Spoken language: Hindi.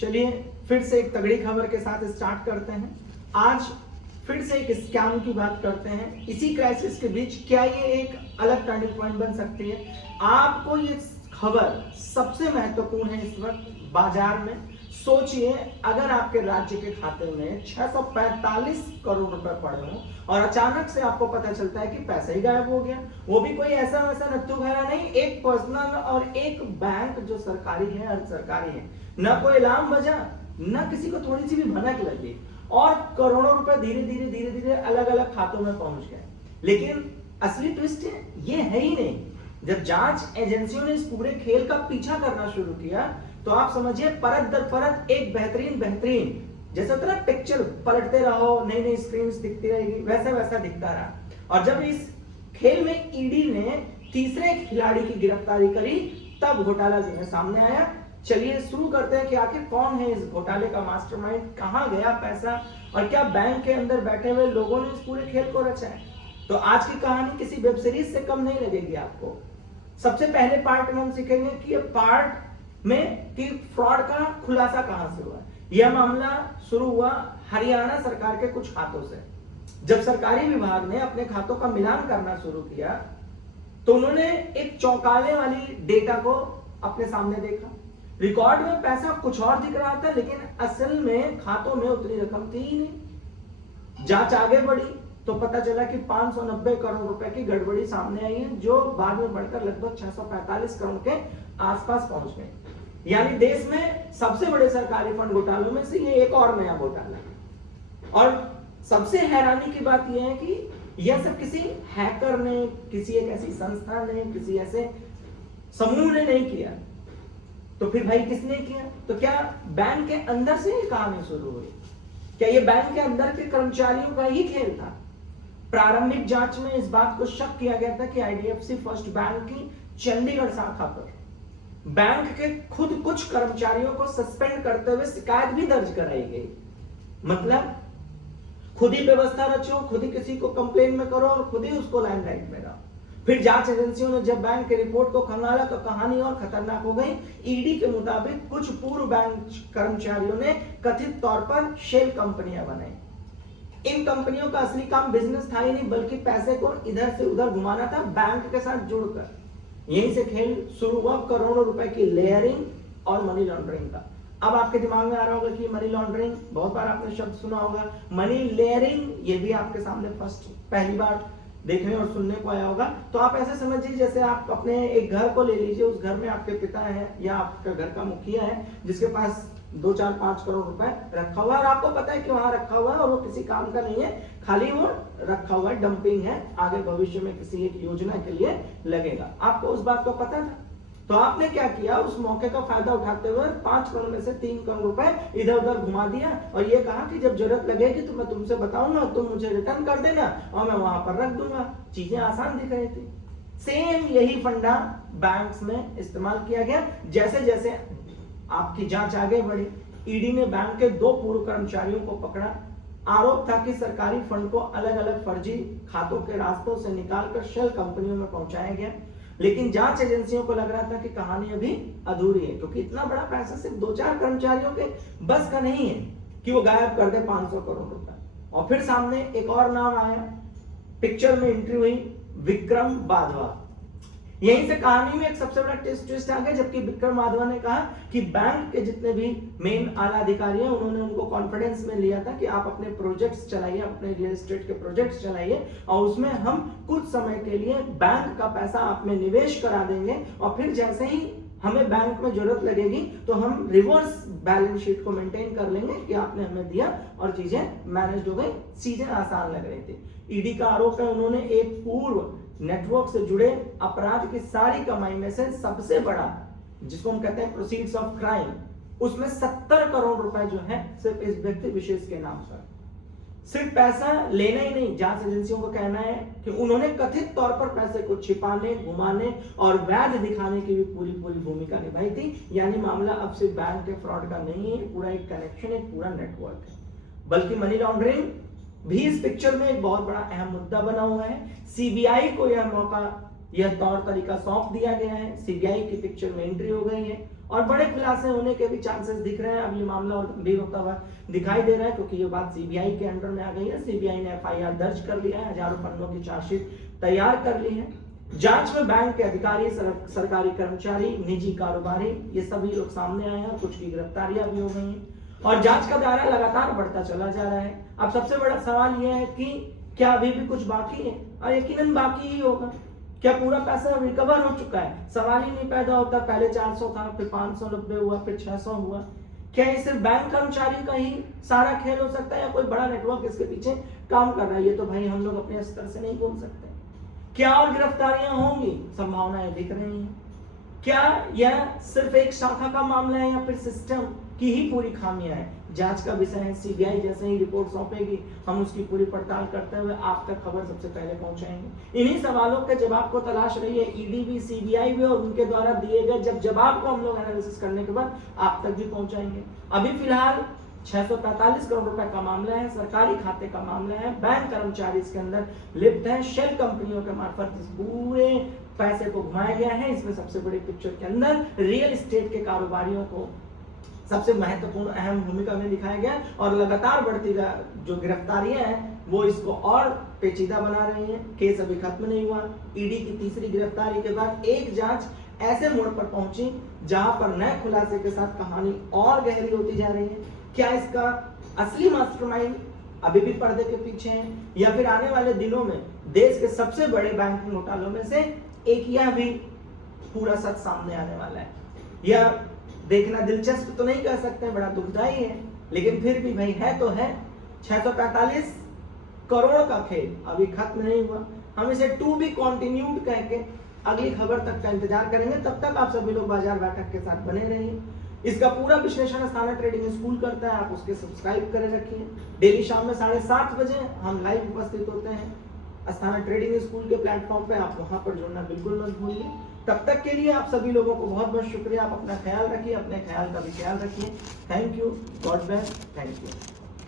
चलिए फिर से एक तगड़ी खबर के साथ स्टार्ट करते हैं। आज फिर से एक स्कैम की बात करते हैं। इसी क्राइसिस के बीच क्या ये एक अलग टर्निंग पॉइंट बन सकती है? आपको ये खबर सबसे महत्वपूर्ण है इस वक्त बाजार में। सोचिए, अगर आपके राज्य के खाते में 645 करोड़ रुपए पड़े हों और अचानक से आपको पता चलता है कि पैसा ही गायब हो गया, वो भी कोई ऐसा वैसा नत्थू खैरा नहीं, एक पर्सनल और एक बैंक जो सरकारी है, अर्ध सरकारी है, न कोई अलार्म बजा, न किसी को थोड़ी सी भी भनक लगी और करोड़ों रुपए धीरे धीरे अलग अलग खातों में पहुंच गए। लेकिन असली ट्विस्ट ये है ही नहीं। जब जांच एजेंसियों ने इस पूरे खेल का पीछा करना शुरू किया तो आप समझिए परत दर परत एक बेहतरीन जैसे होता है पिक्चर पलटते रहो, नई नई स्क्रीन्स दिखती रहेगी, वैसा दिखता रहा। और जब इस खेल में ईडी ने तीसरे खिलाड़ी की गिरफ्तारी करी तब घोटाला जो है सामने आया। चलिए शुरू करते हैं कि आखिर कौन है इस घोटाले का मास्टरमाइंड, कहां गया पैसा और क्या बैंक के अंदर बैठे हुए लोगों ने इस पूरे खेल को रचा है। तो आज की कहानी किसी वेब सीरीज से कम नहीं लगेगी आपको। सबसे पहले पार्ट में हम सीखेंगे कि ये पार्ट में कि फ्रॉड का खुलासा कहां से हुआ। यह मामला शुरू हुआ हरियाणा सरकार के कुछ खातों से। जब सरकारी विभाग ने अपने खातों का मिलान करना शुरू किया तो उन्होंने एक चौंकाने वाली डेटा को अपने सामने देखा। रिकॉर्ड में पैसा कुछ और दिख रहा था, लेकिन असल में खातों में उतनी रकम थी ही नहीं। जांच आगे बढ़ी तो पता चला कि 590 करोड़ रुपए की गड़बड़ी सामने आई है, जो बाद में बढ़कर लगभग 645 करोड़ के आसपास पहुंच गए। यानी देश में सबसे बड़े सरकारी फंड घोटालों में से ये एक और नया घोटाला है। और सबसे हैरानी की बात यह है कि यह सब किसी हैकर ने, किसी एक ऐसी संस्था ने, किसी ऐसे समूह ने नहीं किया। तो फिर भाई किसने किया? तो क्या बैंक के अंदर से ये कहानी शुरू हुई? क्या ये बैंक के अंदर के कर्मचारियों का ही खेल था? प्रारंभिक जांच में इस बात को शक किया गया था कि आईडीएफसी फर्स्ट बैंक की चंडीगढ़ शाखा पर बैंक के खुद कुछ कर्मचारियों को सस्पेंड करते हुए शिकायत भी दर्ज कराई गई। मतलब खुद ही व्यवस्था रचो, खुद ही किसी को कंप्लेन में करो और खुद ही उसको लाइमलाइट में लाओ। फिर जांच एजेंसियों ने जब बैंक की रिपोर्ट को खंगाला तो कहानी और खतरनाक हो गई। ईडी के मुताबिक कुछ पूर्व बैंक कर्मचारियों ने कथित तौर पर शेल कंपनियां बनाई। इन कंपनियों का असली काम बिजनेस था ही नहीं, बल्कि पैसे को इधर से उधर घुमाना था बैंक के साथ जुड़कर। यहीं से खेल शुरू हुआ करोड़ों रुपए की लेयरिंग और मनी लॉन्ड्रिंग का। अब आपके दिमाग में आ रहा होगा कि मनी लॉन्ड्रिंग, बहुत बार आपने शब्द सुना होगा। मनी लेयरिंग ये भी आपके सामने पहली बार देखने और सुनने को आया होगा। तो आप ऐसे समझिए जैसे आप अपने एक घर को ले लीजिए, उस घर में आपके पिता हैं या आपका घर का मुखिया है जिसके पास 2, 4, 5 करोड़ रुपए रखा हुआ है और आपको पता है कि वहां रखा हुआ है और वो किसी काम का नहीं है, खाली वो रखा हुआ है, डंपिंग है, आगे भविष्य में किसी एक योजना के लिए लगेगा। आपको उस बात को पता था। तो आपने क्या किया, उस मौके का फायदा उठाते हुए 5 करोड़ में से 3 करोड़ रुपए इधर उधर घुमा दिया और ये कहा कि जब जरूरत लगेगी तो मैं तुमसे बताऊंगा, तुम मुझे रिटर्न कर देना और मैं वहां पर रख दूंगा। चीजें आसान दिख रही थी। सेम यही फंडा बैंक्स में इस्तेमाल किया गया। जैसे जैसे आपकी जांच आगे बढ़ी, ईडी ने बैंक के 2 पूर्व कर्मचारियों को पकड़ा। आरोप था कि सरकारी फंड को अलग अलग फर्जी खातों के रास्तों से निकालकर शेल कंपनियों में पहुंचाया गया। लेकिन जांच एजेंसियों को लग रहा था कि कहानी अभी अधूरी है, क्योंकि इतना बड़ा पैसा सिर्फ 2-4 कर्मचारियों के बस का नहीं है कि वो गायब कर दे 500 करोड़ रुपए। और फिर सामने एक और नाम आया, पिक्चर में एंट्री हुई विक्रम वाधवा। यहीं से कहानी में एक सबसे बड़ा ट्विस्ट आ गया। जबकि विक्रम वाधवा ने कहा कि बैंक के जितने भी मेन आला अधिकारी हैं उन्होंने उनको कॉन्फिडेंस में लिया था कि आप अपने प्रोजेक्ट्स चलाइए, अपने रियल एस्टेट के प्रोजेक्ट्स चलाइए और उसमें हम कुछ समय के लिए बैंक का पैसा आप में निवेश करा देंगे और फिर जैसे ही हमें बैंक में जरूरत लगेगी तो हम रिवर्स बैलेंस शीट को मेंटेन कर लेंगे कि आपने हमें दिया और चीजें मैनेज हो गई। चीजें आसान लग रही थी। ईडी का आरोप है उन्होंने एक पूर्व नेटवर्क से जुड़े अपराध की सारी कमाई में से सबसे बड़ा, जिसको हम कहते हैं प्रोसीड्स ऑफ क्राइम, उसमें 70 करोड़ रुपए जो है सिर्फ इस व्यक्ति विशेष के नाम पर। सिर्फ पैसा लेना ही नहीं, जांच एजेंसियों को कहना है कि उन्होंने कथित तौर पर पैसे को छिपाने, घुमाने और वैध दिखाने की भी पूरी भूमिका निभाई थी। यानी मामला अब सिर्फ बैंक के फ्रॉड का नहीं है, पूरा एक कनेक्शन, एक पूरा नेटवर्क है। बल्कि मनी लॉन्ड्रिंग भी इस पिक्चर में एक बहुत बड़ा अहम मुद्दा बना हुआ है। सीबीआई को यह मौका, यह तौर तरीका सौंप दिया गया है। सीबीआई की पिक्चर में एंट्री हो गई है और बड़े खुलासे होने के भी चांसेस दिख रहे हैं। अब ये मामला और गंभीर होता हुआ दिखाई दे रहा है, क्योंकि ये बात सीबीआई के अंडर में आ गई है। सीबीआई ने एफआईआर दर्ज कर लिया है, हजारों पन्नों की चार्जशीट तैयार कर ली है। जांच में बैंक के अधिकारी, सरकारी कर्मचारी, निजी कारोबारी, ये सभी लोग सामने आए हैं। कुछ की गिरफ्तारियां भी हो गई हैं और जांच का दायरा लगातार बढ़ता चला जा रहा है। अब सबसे बड़ा सवाल यह है कि क्या अभी भी कुछ बाकी है? और यकीनन बाकी ही होगा। क्या पूरा पैसा रिकवर हो चुका है? सवाल ही नहीं पैदा होता। पहले 400 था, फिर 590 हुआ, फिर 600 हुआ। क्या ये सिर्फ बैंक कर्मचारी का ही सारा खेल हो सकता है या कोई बड़ा नेटवर्क इसके पीछे काम कर रहा है? ये तो भाई हम लोग अपने स्तर से नहीं बोल सकते। क्या और गिरफ्तारियां होंगी? संभावनाएं दिख रही हैं। क्या यह सिर्फ एक शाखा का मामला है या फिर सिस्टम की ही पूरी खामियां हैं? जांच का विषय है। सीबीआई जैसे ही रिपोर्ट सौंपेगी, हम उसकी पूरी पड़ताल करते हुए आप तक खबर सबसे पहले पहुंचाएंगे। इन्हीं सवालों के जवाब को तलाश रही है ईडी भी, सीबीआई भी, और उनके द्वारा दिए गए जवाब को हम लोग एनालिसिस करने के बाद आप तक भी पहुंचाएंगे। अभी फिलहाल 645 करोड़ रुपए का मामला है, सरकारी खाते का मामला है, बैंक कर्मचारी इसके अंदर लिप्त है, शेल कंपनियों के मार्फत इस पूरे पैसे को घुमाया गया है। इसमें सबसे बड़ी पिक्चर के अंदर रियल एस्टेट के कारोबारियों को सबसे महत्वपूर्ण अहम भूमिका में दिखाया गया और लगातार बढ़ती जो गिरफ्तारियां हैं वो इसको और पेचीदा बना रही हैं। केस अभी खत्म नहीं हुआ। ईडी की तीसरी गिरफ्तारी के बाद एक जांच ऐसे मोड़ पर पहुंची जहां पर नए खुलासे के साथ कहानी और गहरी होती जा रही है। क्या इसका असली मास्टरमाइंड अभी भी पर्दे के पीछे है या फिर आने वाले दिनों में देश के सबसे बड़े बैंकिंग घोटालों में से एक यह भी पूरा सच सामने आने वाला है? यह देखना दिलचस्प तो नहीं कह सकते, बड़ा दुखदाई है, लेकिन फिर भी भाई है तो है। 645 करोड़ का खेल अभी खत्म नहीं हुआ। हम इसे टू बी कंटिन्यूड कह के अगली खबर तक का इंतजार करेंगे। तब तक आप सभी लोग बाजार बैठक के साथ बने रहिए। इसका पूरा विश्लेषण अस्थाना ट्रेडिंग स्कूल करता है, आप उसके सब्सक्राइब करे रखिए। डेली शाम में 7:30 बजे हम लाइव उपस्थित होते हैं अस्थाना ट्रेडिंग स्कूल के प्लेटफॉर्म पे। आप वहां पर जुड़ना बिल्कुल मत भूलिए। तब तक के लिए आप सभी लोगों को बहुत बहुत शुक्रिया। आप अपना ख्याल रखिए, अपने ख्याल का भी ख्याल रखिए। Thank you, God bless, thank you.